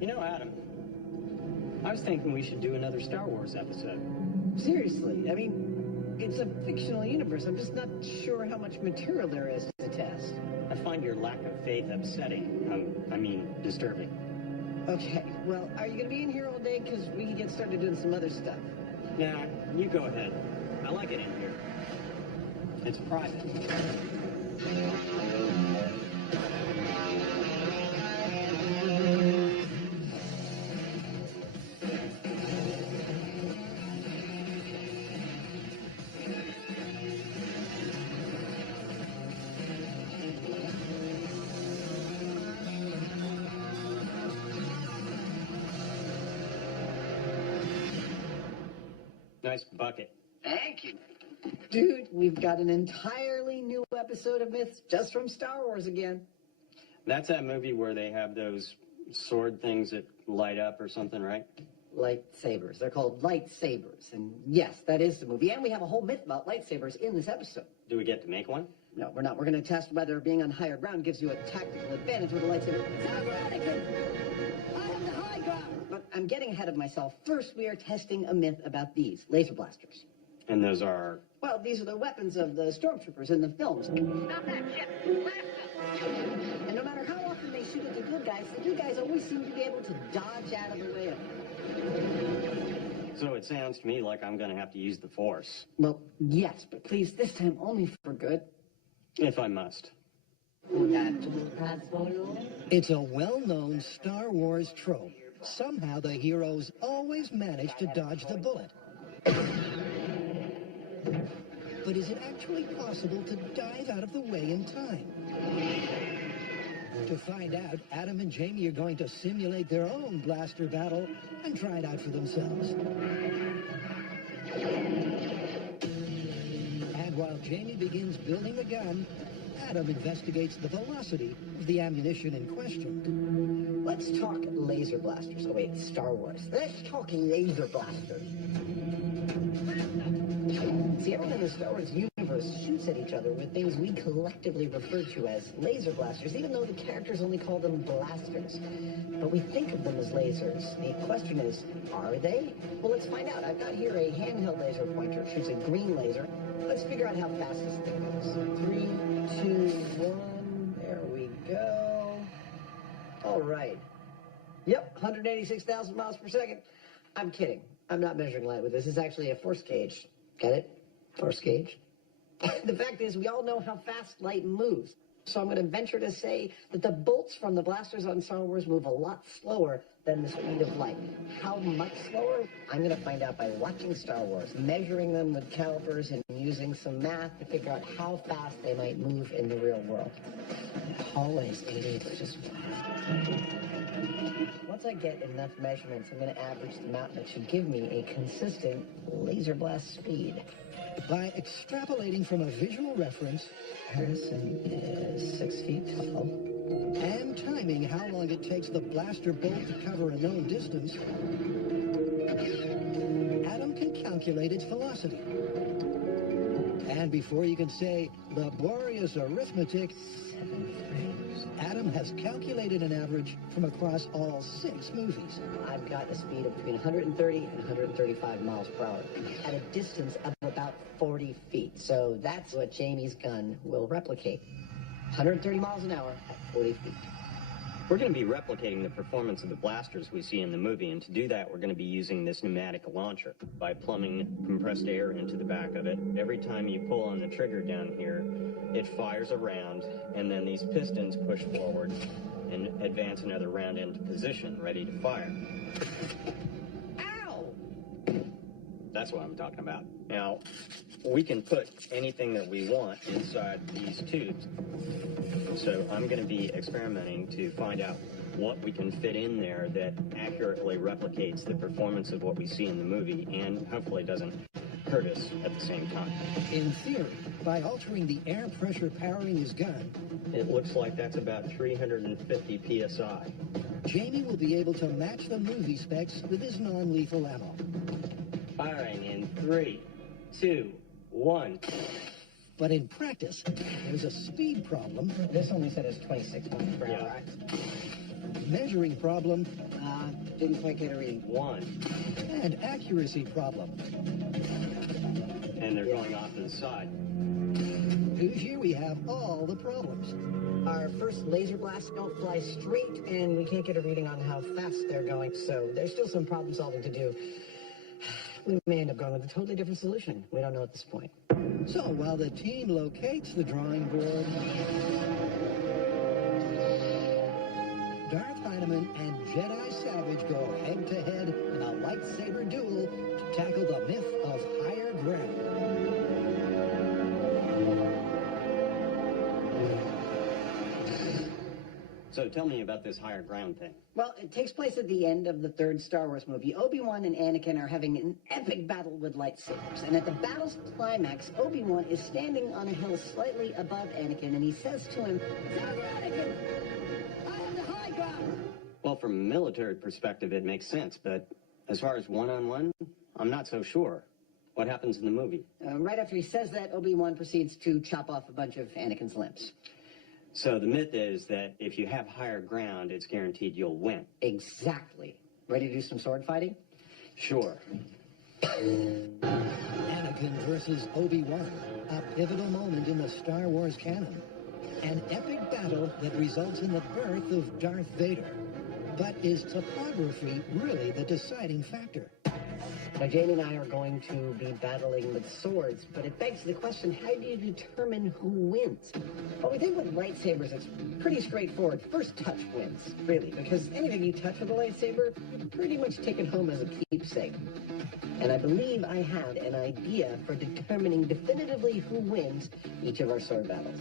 You know, Adam, I was thinking we should do another Star Wars episode. Seriously, I mean, it's a fictional universe. I'm just not sure how much material there is to test. I find your lack of faith upsetting. I mean, disturbing. Okay, well, are you going to be in here all day? Because we can get started doing some other stuff. Nah, you go ahead. I like it in here. It's private. Nice bucket. Thank you. Dude, we've got an entirely new episode of Myths just from Star Wars again. That's that movie where they have those sword things that light up or something, right? Lightsabers. They're called lightsabers. And yes, that is the movie. And we have a whole myth about lightsabers in this episode. Do we get to make one? No, we're not. We're going to test whether being on higher ground gives you a tactical advantage with a lightsaber. I have the high ground! But I'm getting ahead of myself. First, we are testing a myth about these laser blasters. And those are... Well, these are the weapons of the stormtroopers in the films. Stop that ship! Blast them! And no matter how often they shoot at the good guys always seem to be able to dodge out of the way of them. So it sounds to me like I'm going to have to use the Force. Well, yes, but please, this time only for good. If I must. It's a well-known Star Wars trope. Somehow the heroes always manage to dodge the bullet. But is it actually possible to dive out of the way in time? To find out, Adam and Jamie are going to simulate their own blaster battle and try it out for themselves. And while Jamie begins building the gun, Adam investigates the velocity of the ammunition in question. Let's talk laser blasters. Oh, wait, Star Wars. Let's talk laser blasters. See, everyone in the Star Wars universe shoots at each other with things we collectively refer to as laser blasters, even though the characters only call them blasters. But we think of them as lasers. The question is, are they? Well, let's find out. I've got here a handheld laser pointer. It shoots a green laser. Let's figure out how fast this thing goes. 3, 2, 1. There we go. All right. Yep, 186,000 miles per second. I'm kidding. I'm not measuring light with this. It's actually a force gauge. Get it? Force gauge. The fact is, we all know how fast light moves. So I'm going to venture to say that the bolts from the blasters on Star Wars move a lot slower than the speed of light. How much slower? I'm going to find out by watching Star Wars, measuring them with calipers and using some math to figure out how fast they might move in the real world. Always 88 is just Once I get enough measurements, I'm going to average them out, and it should give me a consistent laser blast speed. By extrapolating from a visual reference, Harrison is 6 feet tall. and timing how long it takes the blaster bolt to cover a known distance, Adam can calculate its velocity. And before you can say laborious arithmetic, Adam has calculated an average from across all 6 movies. I've got a speed of between 130 and 135 miles per hour at a distance of about 40 feet. So that's what Jamie's gun will replicate. 130 miles an hour at 40 feet. We're going to be replicating the performance of the blasters we see in the movie, and to do that, we're going to be using this pneumatic launcher by plumbing compressed air into the back of it. Every time you pull on the trigger down here, it fires a round, and then these pistons push forward and advance another round into position, ready to fire. Ow! That's what I'm talking about. Now, we can put anything that we want inside these tubes. So I'm going to be experimenting to find out what we can fit in there that accurately replicates the performance of what we see in the movie and hopefully doesn't hurt us at the same time. In theory, by altering the air pressure powering his gun, it looks like that's about 350 psi. Jamie will be able to match the movie specs with his non-lethal ammo. Firing in 3, 2, 1. But in practice, there's a speed problem. This only said it's 26 miles per hour. Measuring problem. Didn't quite get a reading. 1. And accuracy problem. And they're going off to the side. Here we have all the problems. Our first laser blasts don't fly straight, and we can't get a reading on how fast they're going, so there's still some problem solving to do. We may end up going with a totally different solution. We don't know at this point. So while the team locates the drawing board, Darth Heineman and Jedi Savage go head-to-head in a lightsaber duel to tackle the myth of higher ground. So tell me about this higher ground thing. Well, it takes place at the end of the third Star Wars movie. Obi-Wan and Anakin are having an epic battle with lightsabers. And at the battle's climax, Obi-Wan is standing on a hill slightly above Anakin, and he says to him, "Sorry, Anakin, I have the high ground." Well, from a military perspective, it makes sense, but as far as one-on-one, I'm not so sure. What happens in the movie? Right after he says that, Obi-Wan proceeds to chop off a bunch of Anakin's limbs. So the myth is that if you have higher ground, it's guaranteed you'll win. Exactly. Ready to do some sword fighting? Sure. Anakin versus Obi-Wan, a pivotal moment in the Star Wars canon. An epic battle that results in the birth of Darth Vader. But is topography really the deciding factor? Now, Jamie and I are going to be battling with swords, but it begs the question, how do you determine who wins? Well, we think with lightsabers, it's pretty straightforward. First touch wins, really, because anything you touch with a lightsaber, you pretty much take it home as a keepsake. And I believe I have an idea for determining definitively who wins each of our sword battles.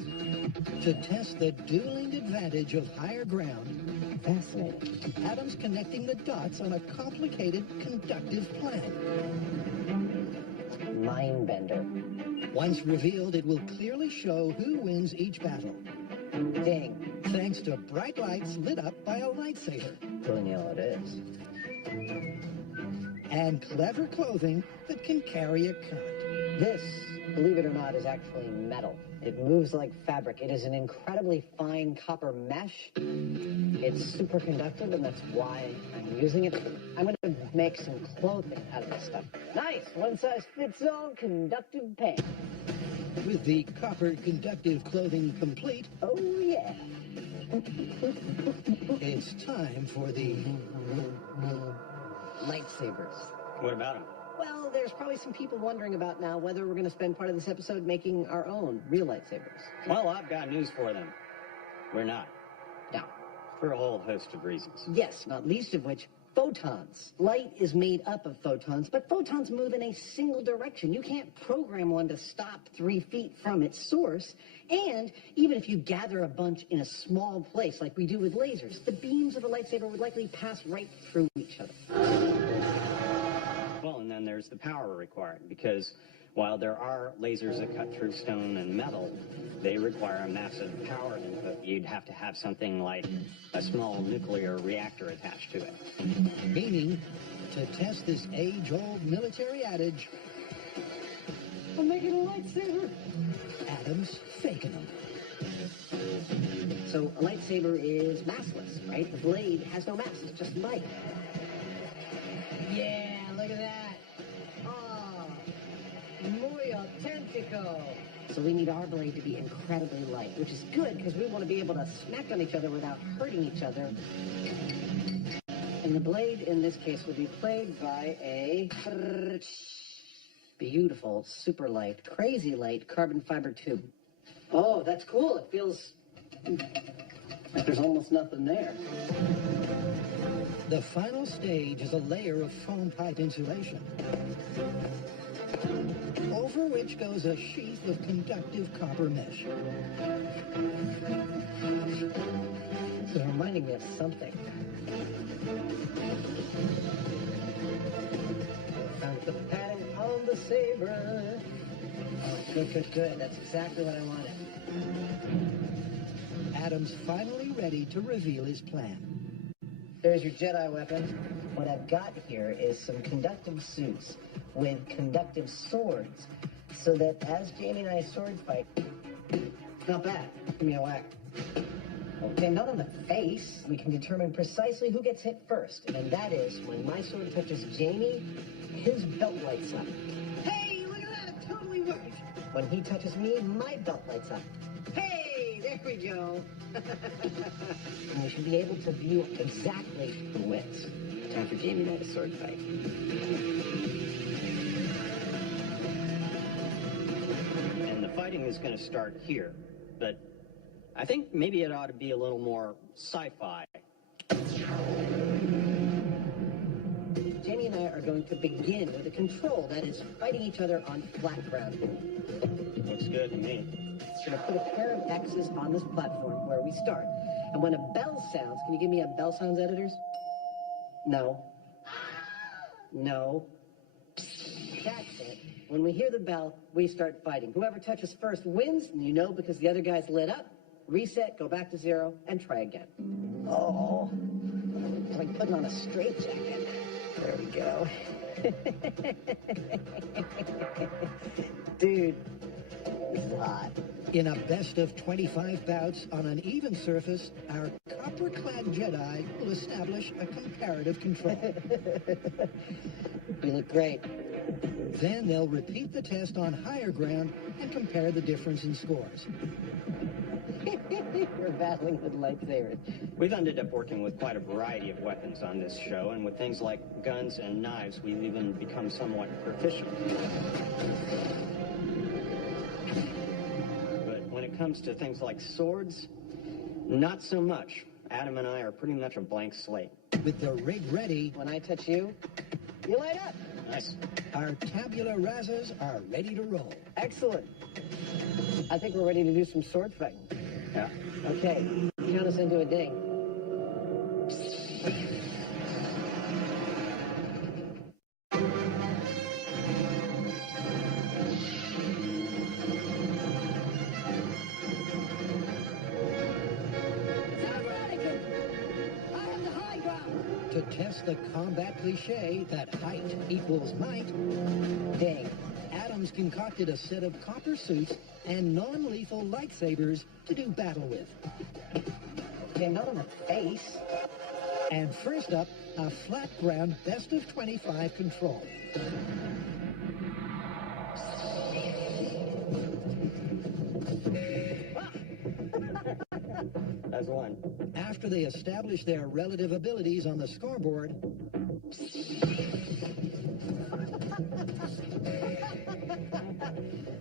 To test the dueling advantage of higher ground, Fascinating. Adam's connecting the dots on a complicated conductive plan. Mindbender. Once revealed, it will clearly show who wins each battle. Ding. Thanks to bright lights lit up by a lightsaber. Really yellow it is. And clever clothing that can carry a current. This, believe it or not, is actually metal. It moves like fabric. It is an incredibly fine copper mesh. It's super conductive, and that's why I'm using it. I'm going to make some clothing out of this stuff. Nice! One-size-fits-all conductive pants. With the copper conductive clothing complete, Oh, yeah. it's time for the Lightsabers. What about him? Well, there's probably some people wondering about now whether we're going to spend part of this episode making our own real lightsabers. Well, I've got news for them. We're not. Now, For a whole host of reasons. yes, not least of which, photons. Light is made up of photons, but photons move in a single direction. You can't program one to stop 3 feet from its source. And even if you gather a bunch in a small place like we do with lasers, the beams of a lightsaber would likely pass right through each other. Well, and then there's the power required, because while there are lasers that cut through stone and metal, they require a massive power input. You'd have to have something like a small nuclear reactor attached to it. meaning to test this age-old military adage, I'm making a lightsaber. Adam's faking them. So a lightsaber is massless, right? The blade has no mass, it's just light. Yeah, look at that. Oh, muy auténtico. So we need our blade to be incredibly light, which is good because we want to be able to smack on each other without hurting each other. And the blade in this case will be played by a beautiful, super light, crazy light carbon fiber tube. Oh, that's cool. It feels like there's almost nothing there. The final stage is a layer of foam pipe insulation, over which goes a sheath of conductive copper mesh. This is reminding me of something. Found the padding on the saber. Oh, good, good, good. That's exactly what I wanted. Adam's finally ready to reveal his plan. There's your Jedi weapon. What I've got here is some conductive suits with conductive swords, so that as Jamie and I sword fight, not bad. Give me a whack. Okay, not on the face. We can determine precisely who gets hit first, and that is when my sword touches Jamie, his belt lights up. Hey, look at that! It totally worked. When he touches me, my belt lights up. Hey, there we go. And we should be able to view exactly who wins. Time for Jamie and I to sword fight. And the fighting is going to start here, but I think maybe it ought to be a little more sci-fi. Jamie and I are going to begin with a control, that is, fighting each other on flat ground. Looks good to me. We're going to put a pair of X's on this platform where we start. And when a bell sounds, can you give me a bell sounds, editors? No. No. That's it. When we hear the bell, we start fighting. Whoever touches first wins, and you know because the other guy's lit up. Reset, go back to 0, and try again. Oh. It's like putting on a straitjacket. There we go. Dude, this is hot. In a best of 25 bouts on an even surface, our copper-clad Jedi will establish a comparative control. We look great. Then they'll repeat the test on higher ground and compare the difference in scores. We're battling with lightsabers. We've ended up working with quite a variety of weapons on this show, and with things like guns and knives, we've even become somewhat proficient. But when it comes to things like swords, not so much. Adam and I are pretty much a blank slate. With the rig ready, When I touch you, you light up. Nice. our tabula rasas are ready to roll. Excellent. I think we're ready to do some sword fighting. Yeah. Okay, count us into a ding. To test the combat cliche that height equals might, Ding. Adams concocted a set of copper suits and non-lethal lightsabers to do battle with. Okay, not on the face. And first up, a flat ground best of 25 control. That's one. After they establish their relative abilities on the scoreboard,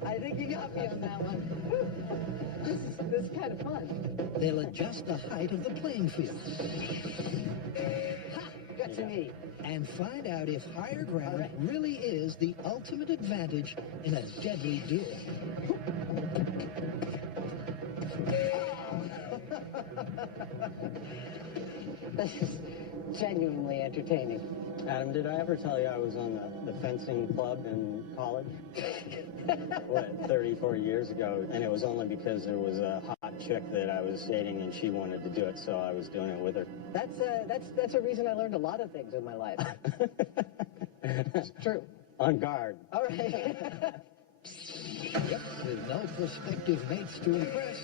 I think you got me on that one. This is kind of fun. they'll adjust the height of the playing field Ha! Got to me. and find out if higher ground really is the ultimate advantage in a deadly duel. This is genuinely entertaining. Adam, did I ever tell you I was on the fencing club in college? 34 years ago, and it was only because there was a hot chick that I was dating and she wanted to do it, so I was doing it with her. That's a reason I learned a lot of things in my life. It's true. On guard. All right. Yep, with no prospective mates to impress.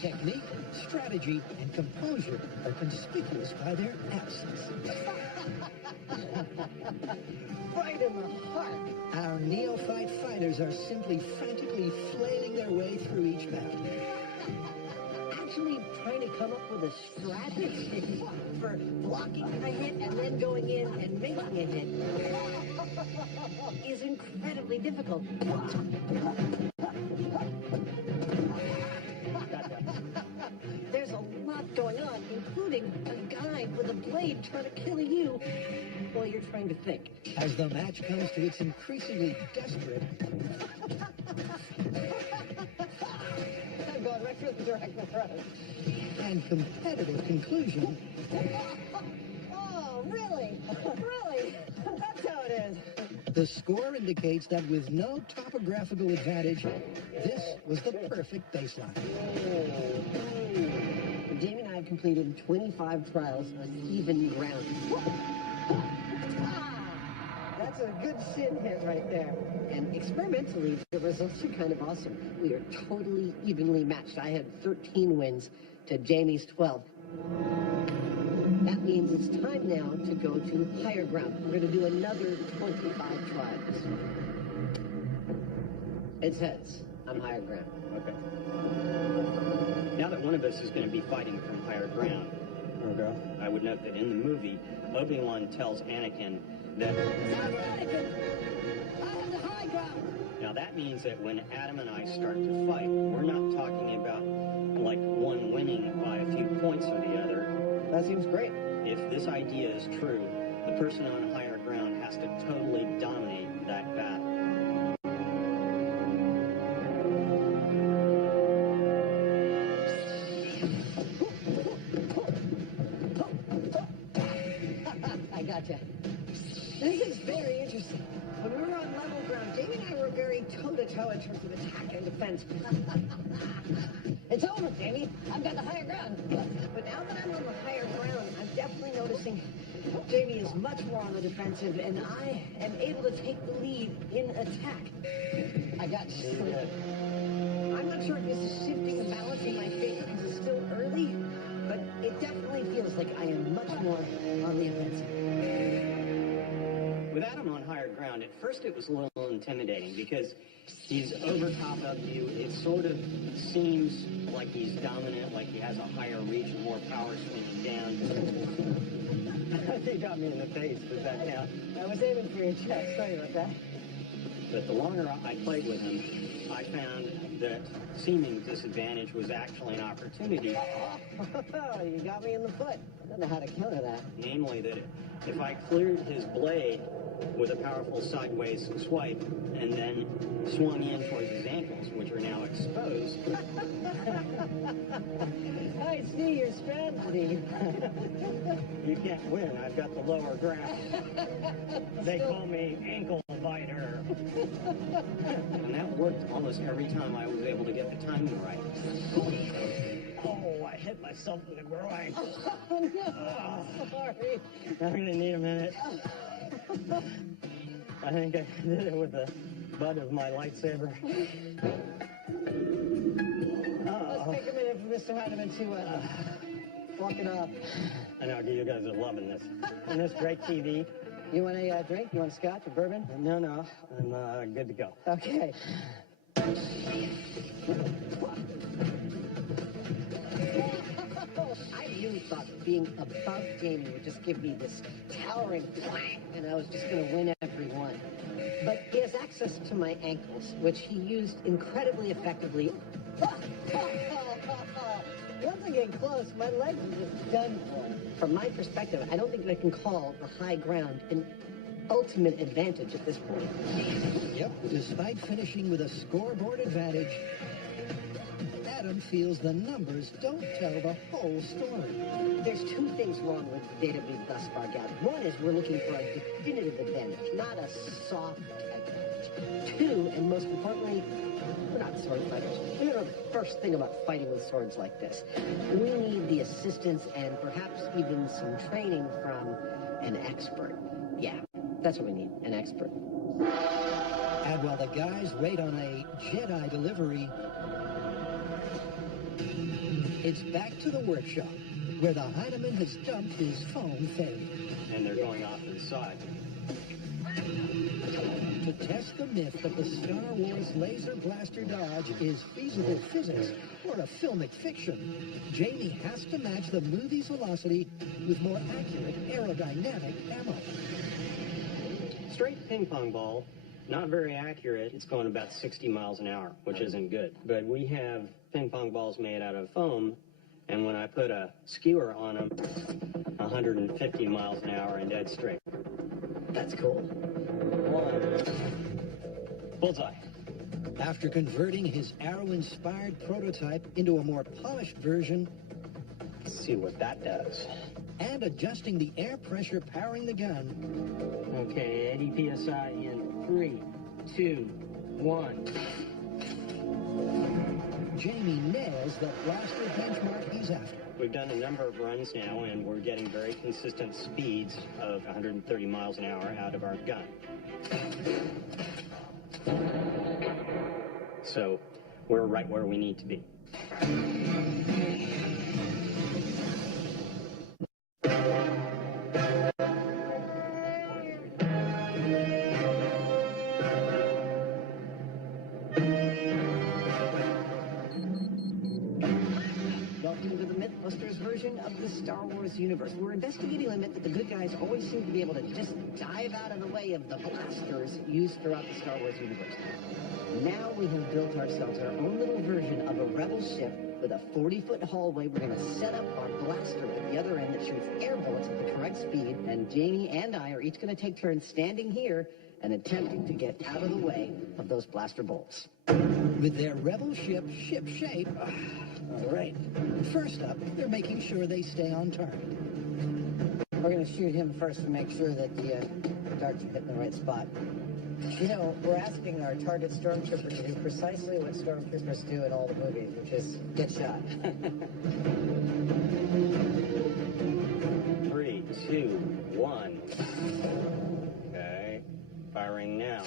Technique, strategy, and composure are conspicuous by their absence. Right in the heart. Our neophyte fighters are simply frantically flailing their way through each bout. Actually trying to come up with a strategy for blocking a hit and then going in and making a hit is incredibly difficult. There's a lot going on, including a guy with a blade trying to kill you while you're trying to think. As the match comes to its increasingly desperate, I'm going right through the direct road. And competitive conclusion. Oh, really? Really? That's how it is. The score indicates that with no topographical advantage, this was the perfect baseline. Jamie and I have completed 25 trials on even ground. That's a good sin hit right there. And experimentally, the results are kind of awesome. We are totally evenly matched. I had 13 wins to Jamie's 12. That means it's time now to go to higher ground. We're going to do another 25 trials. It's heads. I'm higher ground. Okay. Now that one of us is going to be fighting from higher ground, I would note that in the movie, Obi-Wan tells Anakin that... Anakin! I have the high ground! Now that means that when Adam and I start to fight, we're not talking about like one winning by a few points or the other. That seems great. If this idea is true, the person on higher ground has to totally dominate that battle. I gotcha. This is very interesting. When we were on level ground, Jamie and I were very toe-to-toe in terms of attack and defense. It's over, Jamie. I've got the higher ground. But now that I'm on the higher ground, I'm definitely noticing Jamie is much more on the defensive, and I am able to take the lead in attack. I got you. I'm not sure if this is shifting the balance in my favor because it's still early, but it definitely feels like I am much more on the offensive. With Adam on higher ground, at first it was a little intimidating because he's over top of you. It sort of seems like he's dominant, like he has a higher reach and more power swinging down. You got me in the face. Does that count? I was aiming for your chest. Sorry about that. But the longer I played with him, I found that seeming disadvantage was actually an opportunity. You got me in the foot. I don't know how to counter that. Namely that if I cleared his blade with a powerful sideways swipe and then swung in towards his ankles, which are now exposed. I see your strategy. You can't win. I've got the lower ground. They call me ankle biter. And that worked almost every time I was able to get the timing right. Oh, I hit myself in the groin. Oh, no. Sorry. I'm going to need a minute. I think I did it with the butt of my lightsaber. Let's take a minute for Mr. Heineman to walk it off. I know you guys are loving this. Isn't this great TV? You want a drink? You want a scotch or bourbon? No. I'm good to go. Okay. I really thought being above Jamie would just give me this towering flank, and I was just going to win every one. But he has access to my ankles, which he used incredibly effectively. Once I get close, my legs are just done for. From my perspective, I don't think I can call the high ground an ultimate advantage at this point. Yep, despite finishing with a scoreboard advantage, Adam feels the numbers don't tell the whole story. There's two things wrong with the data we've thus far gathered. One is we're looking for a definitive advantage, not a soft advantage. Two, and most importantly, we're not sword fighters. We don't know the first thing about fighting with swords like this. We need the assistance and perhaps even some training from an expert. Yeah, that's what we need, an expert. And while the guys wait on a Jedi delivery, it's back to the workshop, where the Heineman has dumped his foam fairy. And they're going off to the side. To test the myth that the Star Wars laser blaster dodge is feasible physics or a filmic fiction, Jamie has to match the movie's velocity with more accurate aerodynamic ammo. Straight ping pong ball, not very accurate. It's going about 60 miles an hour, which isn't good. But we have ping pong balls made out of foam, and when I put a skewer on them, 150 miles an hour and dead straight. That's cool. One. Bullseye. After converting his arrow-inspired prototype into a more polished version Let's see what that does. and adjusting the air pressure powering the gun, Okay, 80 psi in 3, 2, 1. Jamie nails the blaster benchmark he's after. We've done a number of runs now, and we're getting very consistent speeds of 130 miles an hour out of our gun. So we're right where we need to be. Welcome to the MythBusters version of the Star Wars universe. We're investigating the myth that the good guys always seem to be able to just dive out of the way of the blasters used throughout the Star Wars universe. Now we have built ourselves our own little version of a rebel ship with a 40-foot hallway. We're going to set up our blaster at the other end that shoots air bullets at the correct speed, and Jamie and I are each going to take turns standing here and attempting to get out of the way of those blaster bolts. With their rebel ship ship-shape, All right. first up, they're making sure they stay on target. We're going to shoot him first to make sure that the darts are hitting the right spot. You know, we're asking our target stormtrooper to do precisely what stormtroopers do in all the movies, which is get shot. 3, 2, 1. Okay. Firing now.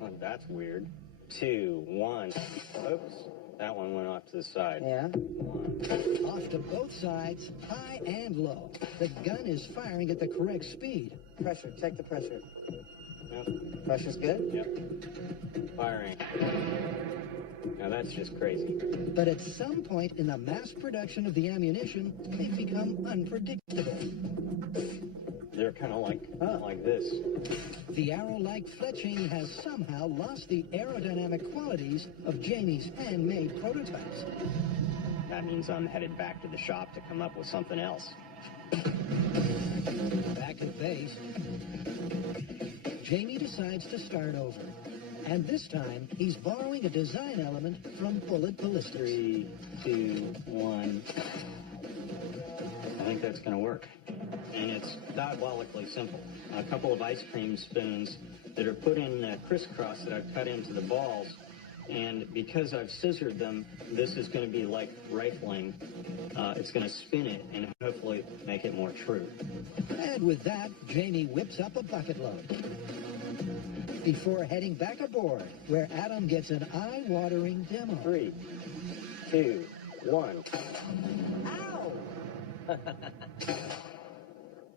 Oh, that's weird. 2, 1. Oops. That one went off to the side. Yeah? Off to both sides, high and low. The gun is firing at the correct speed. Pressure. Check the pressure. Yep. Pressure's good? Yep. Firing. Now that's just crazy. But at some point in the mass production of the ammunition, they've become unpredictable. They're kind of like this. The arrow-like fletching has somehow lost the aerodynamic qualities of Jamie's handmade prototypes. That means I'm headed back to the shop to come up with something else. Back at base, Jamie decides to start over. And this time, he's borrowing a design element from bullet ballistics. 3, 2, 1. I think that's going to work. And it's diabolically simple. A couple of ice cream spoons that are put in crisscross that I've cut into the balls. And because I've scissored them, this is going to be like rifling. It's going to spin it and hopefully make it more true. And with that, Jamie whips up a bucket load. Before heading back aboard, where Adam gets an eye-watering demo. 3, 2, 1. Ow!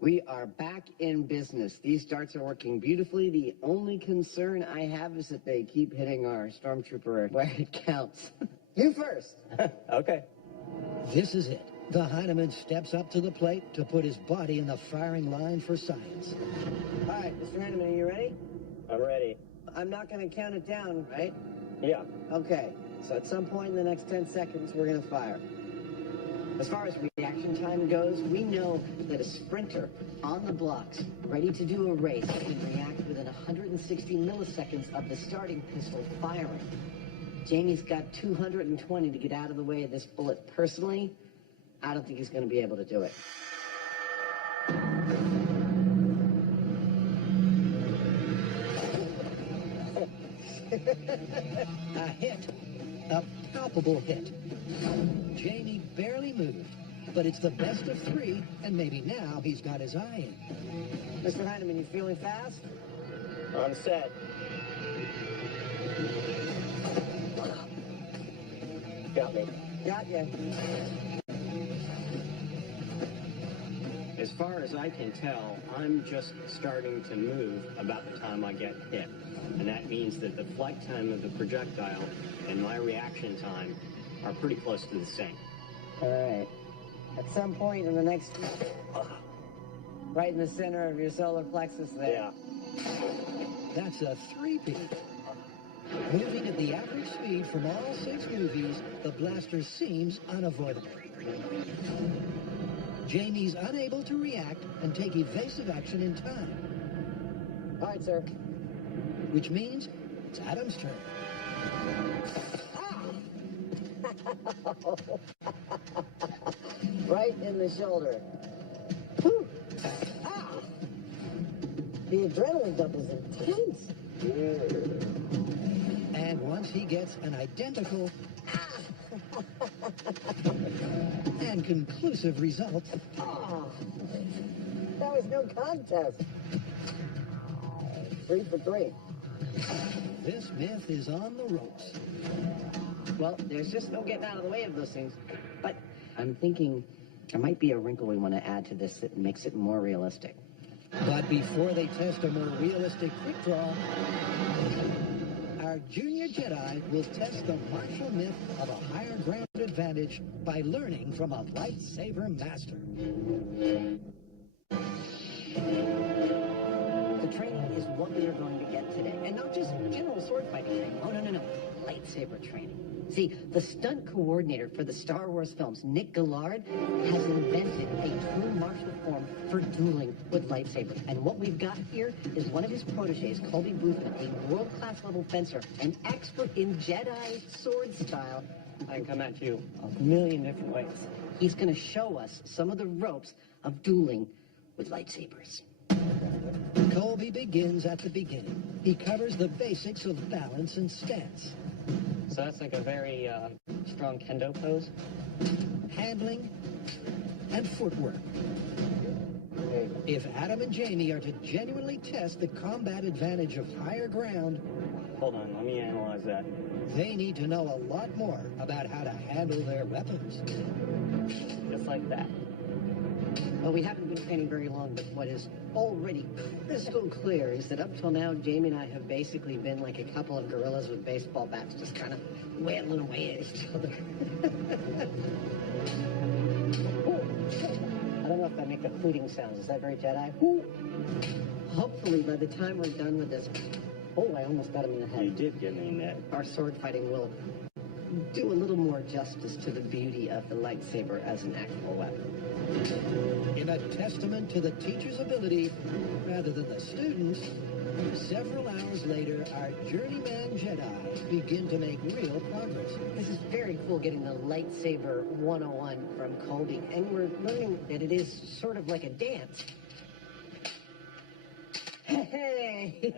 We are back in business. These darts are working beautifully. The only concern I have is that they keep hitting our stormtrooper where it counts. You first. Okay. This is it. The Heineman steps up to the plate to put his body in the firing line for science. All right, Mr. Heineman, are you ready? I'm ready. I'm not going to count it down, right? Yeah. Okay. So at some point in the next 10 seconds, we're going to fire. As far as reaction time goes, we know that a sprinter on the blocks, ready to do a race, can react within 160 milliseconds of the starting pistol firing. Jamie's got 220 to get out of the way of this bullet. Personally, I don't think he's going to be able to do it. A hit. A palpable hit. Jamie barely moved, but it's the best of three, and maybe now he's got his eye in. Mr. Heineman, you feeling fast? On set. Got me. Got you. As far as I can tell, I'm just starting to move about the time I get hit. And that means that the flight time of the projectile and my reaction time are pretty close to the same. All right. At some point in the next... right in the center of your solar plexus there. Yeah. That's a three-peat. Moving at the average speed from all 6 movies, the blaster seems unavoidable. Jamie's unable to react and take evasive action in time. All right, sir. Which means it's Adam's turn. Right in the shoulder. Whew. Ah! The adrenaline dump is intense. And once he gets an identical and conclusive result, Oh, that was no contest. 3 for 3. this myth is on the ropes. Well, there's just no getting out of the way of those things. But I'm thinking there might be a wrinkle we want to add to this that makes it more realistic. But before they test a more realistic quick draw, our junior Jedi will test the martial myth of a higher ground advantage by learning from a lightsaber master. The training is what we are going to get today. And not just general sword fighting training. Oh, no. Lightsaber training. See, the stunt coordinator for the Star Wars films, Nick Gillard, has invented a true martial form for dueling with lightsabers. And what we've got here is one of his proteges, Colby Boothman, a world-class level fencer, an expert in Jedi sword style. I can come at you a million different ways. He's going to show us some of the ropes of dueling with lightsabers. Colby begins at the beginning. He covers the basics of balance and stance, So that's like a very strong kendo pose. handling, and footwork. If Adam and Jamie are to genuinely test the combat advantage of higher ground, Hold on, let me analyze that. they need to know a lot more about how to handle their weapons. Just like that. Well, we haven't been training very long, but what is already crystal clear is that up till now, Jamie and I have basically been like a couple of gorillas with baseball bats, just kind of wailing away at each other. I don't know if I make the fleeting sounds. Is that very Jedi? Hopefully, by the time we're done with this... Oh, I almost got him in the head. You did get me in that. Our sword fighting will do a little more justice to the beauty of the lightsaber as an actual weapon. In a testament to the teacher's ability, rather than the students, several hours later, our journeyman Jedi begin to make real progress. This is very cool getting the lightsaber 101 from Colby, and we're learning that it is sort of like a dance. Hey!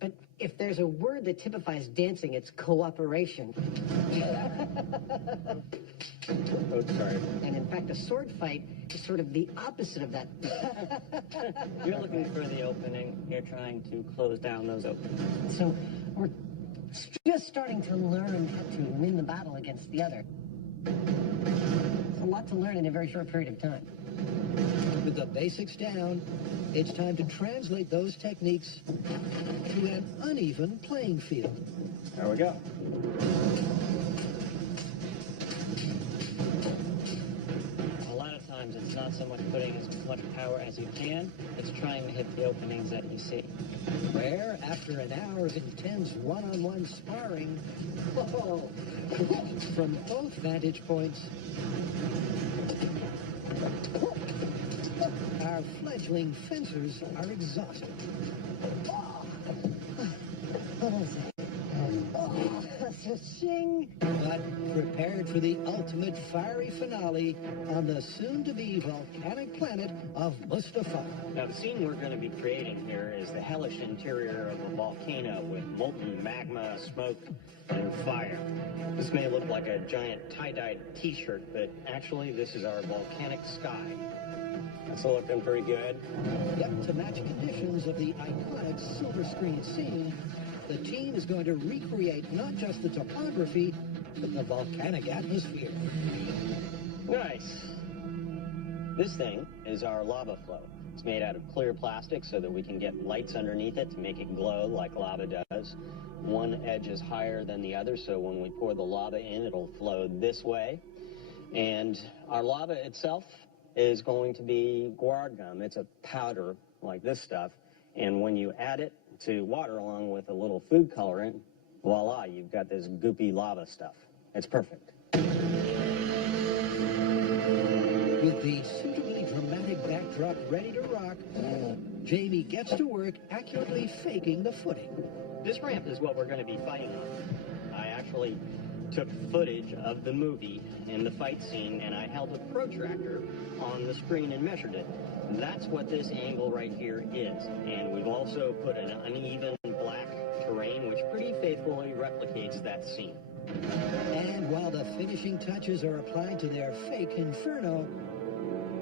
But if there's a word that typifies dancing, it's cooperation. Oh, sorry. And in fact, a sword fight is sort of the opposite of that. You're looking for the opening. You're trying to close down those openings. So we're just starting to learn how to win the battle against the other. It's a lot to learn in a very short period of time. With the basics down, it's time to translate those techniques to an uneven playing field. There we go. A lot of times it's not so much putting as much power as you can, it's trying to hit the openings that you see. Where, after an hour of intense one-on-one sparring, Whoa! from both vantage points, our fledgling fencers are exhausted. Shing! But prepared for the ultimate fiery finale on the soon-to-be volcanic planet of Mustafar. Now, the scene we're going to be creating here is the hellish interior of a volcano with molten magma, smoke, and fire. This may look like a giant tie-dyed t-shirt, but actually this is our volcanic sky. That's looking pretty good. Yet, to match conditions of the iconic silver screen scene, the team is going to recreate not just the topography, but the volcanic atmosphere. Nice. This thing is our lava flow. It's made out of clear plastic so that we can get lights underneath it to make it glow like lava does. One edge is higher than the other, so when we pour the lava in, it'll flow this way. And our lava itself is going to be guar gum. It's a powder like this stuff. And when you add it to water along with a little food colorant, voila, you've got this goopy lava stuff. It's perfect. With the suitably dramatic backdrop ready to rock, Jamie gets to work accurately faking the footing. This ramp is what we're going to be fighting on. I actually took footage of the movie and the fight scene, and I held a protractor on the screen and measured it. That's what this angle right here is. And we've also put an uneven black terrain, which pretty faithfully replicates that scene. And while the finishing touches are applied to their fake inferno,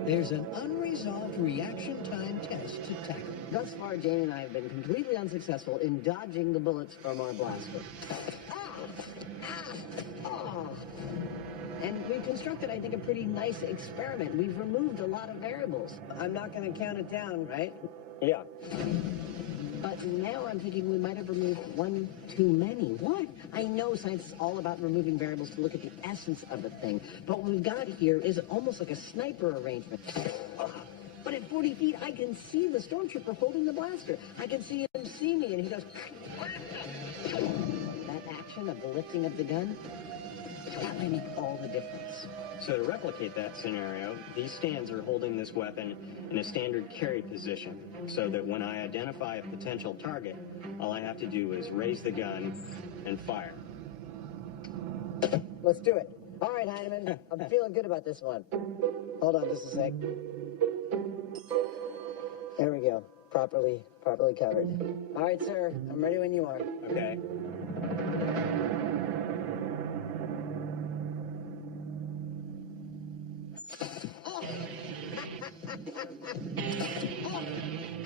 there's an unresolved reaction time test to tackle. Thus far, Jane and I have been completely unsuccessful in dodging the bullets from our blaster. And we've constructed, I think, a pretty nice experiment. We've removed a lot of variables. I'm not going to count it down, right? Yeah. But now I'm thinking we might have removed one too many. What? I know science is all about removing variables to look at the essence of a thing. But what we've got here is almost like a sniper arrangement. But at 40 feet, I can see the stormtrooper holding the blaster. I can see him see me, and he goes... That action of the lifting of the gun, that might make all the difference. So to replicate that scenario, these stands are holding this weapon in a standard carry position, so that when I identify a potential target, all I have to do is raise the gun and fire. Let's do it. All right, Heinemann, I'm feeling good about this one. Hold on just a sec. There we go. Properly covered. All right, sir. I'm ready when you are. Okay.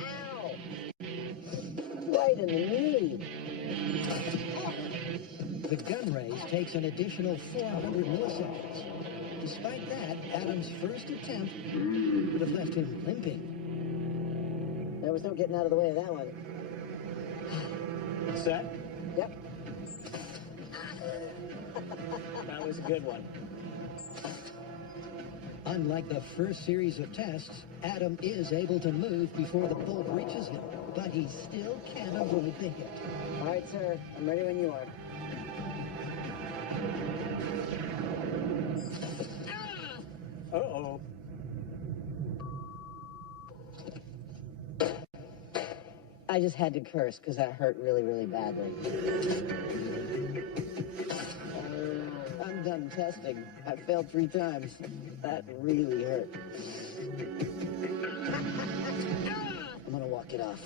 Ow! Right in the knee. The gun raise takes an additional 400 milliseconds. Despite that, Adam's first attempt would have left him limping. There was no getting out of the way of that one. Set? Yep. That was a good one. Unlike the first series of tests, Adam is able to move before the bolt reaches him, but he still can't avoid the hit. All right, sir. I'm ready when you are. Uh-oh. I just had to curse because that hurt really, really badly. I'm done testing. I failed 3 times. That really hurt. I'm gonna walk it off.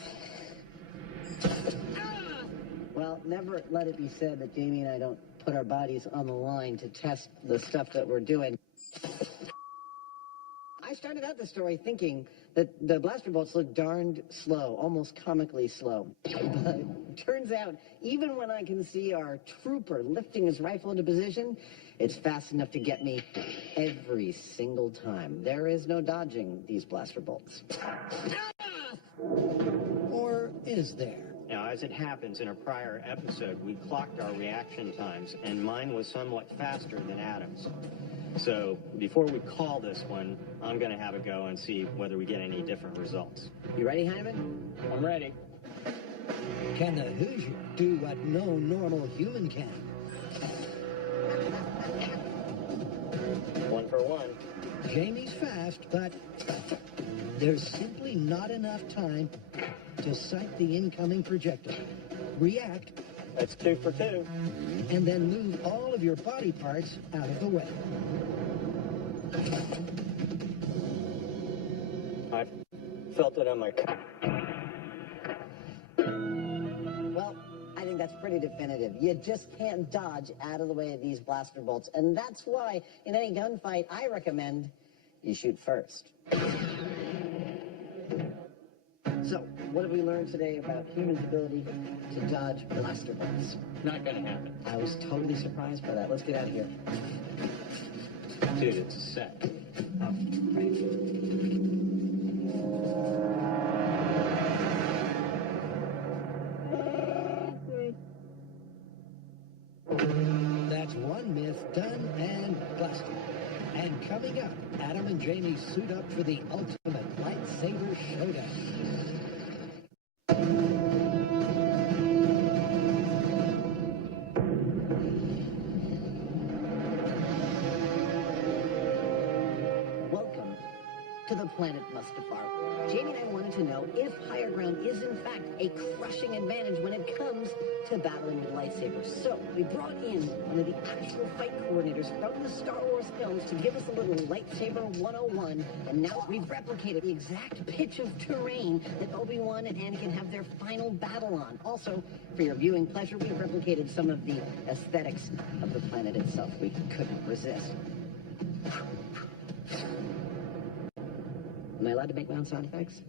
Well, never let it be said that Jamie and I don't put our bodies on the line to test the stuff that we're doing. I started out the story thinking that the blaster bolts look darned slow, almost comically slow. But turns out, even when I can see our trooper lifting his rifle into position, it's fast enough to get me every single time. There is no dodging these blaster bolts. Or is there? Now, as it happens, in a prior episode, we clocked our reaction times, and mine was somewhat faster than Adam's. So, before we call this one, I'm going to have a go and see whether we get any different results. You ready, Heinemann? I'm ready. Can the Hoosier do what no normal human can? 1 for 1. Jamie's fast, but there's simply not enough time to sight the incoming projectile, react, That's 2 for 2. and then move all of your body parts out of the way. I felt it on my... Well, I think that's pretty definitive. You just can't dodge out of the way of these blaster bolts. And that's why, in any gunfight, I recommend you shoot first. So, what have we learned today about humans' ability to dodge blaster bolts? Not going to happen. I was totally surprised by that. Let's get out of here. Dude, it's a set. Oh, right. That's one myth done and busted. And coming up, Adam and Jamie suit up for the ultimate lightsaber showdown. Welcome to the planet Mustafar. Jamie and I wanted to know if higher ground is in fact a crushing advantage when it comes to battling with lightsabers. So we brought in one of the actual fight coordinators from the Star Wars films to give us a little lightsaber 101, and now we've replicated the exact pitch of terrain that Obi-Wan and Anakin have their final battle on. Also, for your viewing pleasure, we've replicated some of the aesthetics of the planet itself. We couldn't resist. Am I allowed to make my own sound effects?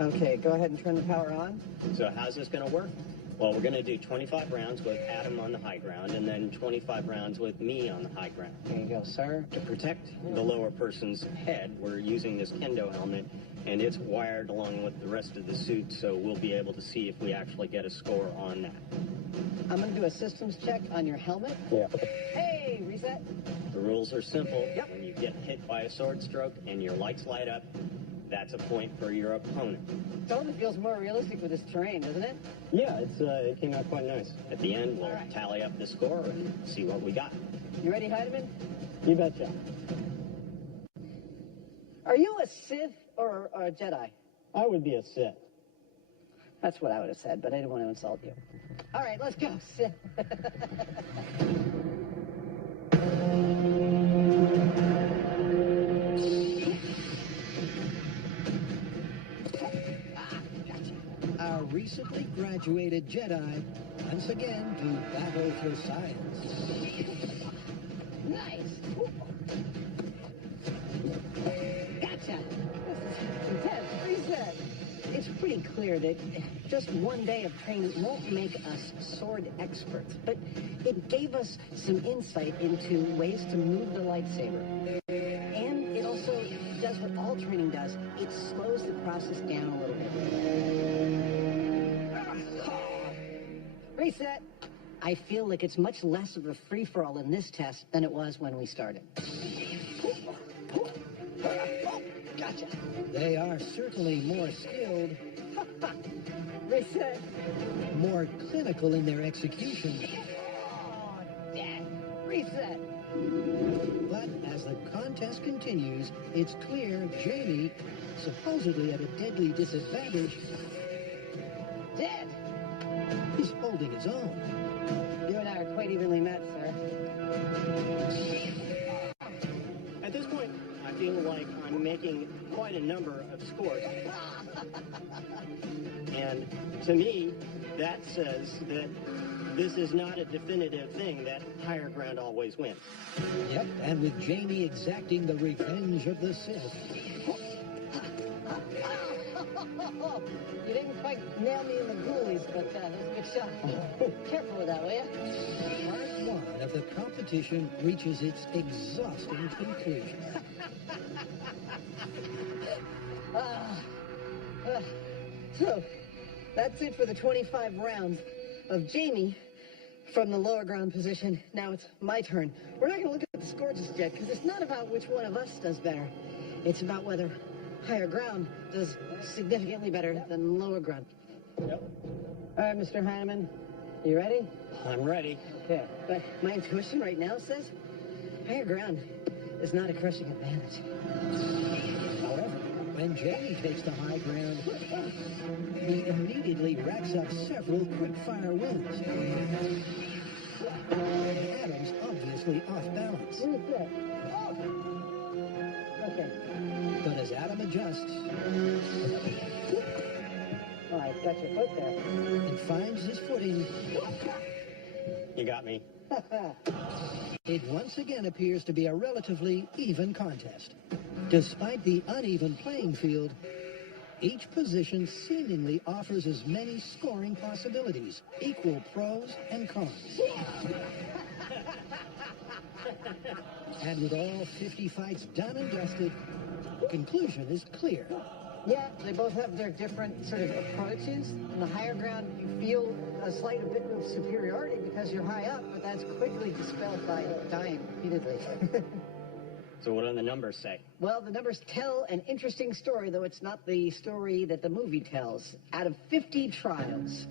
Okay, go ahead and turn the power on. So how's this going to work? Well, we're going to do 25 rounds with Adam on the high ground, and then 25 rounds with me on the high ground. There you go, sir. To protect the lower person's head, we're using this kendo helmet, and it's wired along with the rest of the suit, so we'll be able to see if we actually get a score on that. I'm going to do a systems check on your helmet. Yeah. Hey, reset. The rules are simple. Yep. When you get hit by a sword stroke and your lights light up, that's a point for your opponent. Totally feels more realistic with this terrain, doesn't it? Yeah, it came out quite nice. At the end, we'll tally up the score and see what we got. You ready, Heidemann? You betcha. Are you a Sith or a Jedi? I would be a Sith. That's what I would have said, but I didn't want to insult you. All right, let's go, Sith. Our recently graduated Jedi once again do battle for science. Nice. Gotcha. Intense. Reset. It's pretty clear that just one day of training won't make us sword experts, but it gave us some insight into ways to move the lightsaber. And it also does what all training does. It slows the process down a little bit. Reset. I feel like it's much less of a free-for-all in this test than it was when we started. Gotcha. They are certainly more skilled, Reset. more clinical in their execution. Oh, Dad. Reset. But as the contest continues, it's clear Jamie, supposedly at a deadly disadvantage, Dad. is holding his own. You and I are quite evenly met, sir. At this point, I feel like I'm making quite a number of scores. And to me, that says that this is not a definitive thing that higher ground always wins. Yep, and with Jamie exacting the revenge of the Sith. You didn't quite nail me in the ghoulies, but that was a good shot. Careful with that, will you? Part one of the competition reaches its exhausting conclusion. So, that's it for the 25 rounds of Jamie from the lower ground position. Now it's my turn. We're not going to look at the score just yet, because it's not about which one of us does better. It's about whether higher ground does significantly better than lower ground. Yep. All right, Mr. Heinemann, you ready? I'm ready. Okay. But my intuition right now says higher ground is not a crushing advantage. However, when Jamie takes the high ground, he immediately racks up several quick-fire wins. Adam's obviously off balance. Okay. But as Adam adjusts All right, got your foot there. and finds his footing, You got me. it once again appears to be a relatively even contest. Despite the uneven playing field, each position seemingly offers as many scoring possibilities, equal pros and cons. And with all 50 fights done and dusted, the conclusion is clear. Yeah, they both have their different sort of approaches. On the higher ground, you feel a slight bit of superiority because you're high up, but that's quickly dispelled by dying repeatedly. So what do the numbers say? Well, the numbers tell an interesting story, though it's not the story that the movie tells. Out of 50 trials,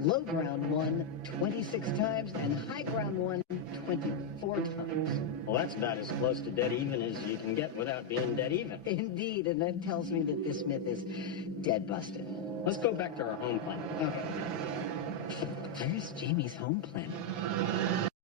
low ground won 26 times and high ground won 24 times. Well, that's about as close to dead even as you can get without being dead even. Indeed, and that tells me that this myth is dead busted. Let's go back to our home planet. Okay. Where's Jamie's home planet?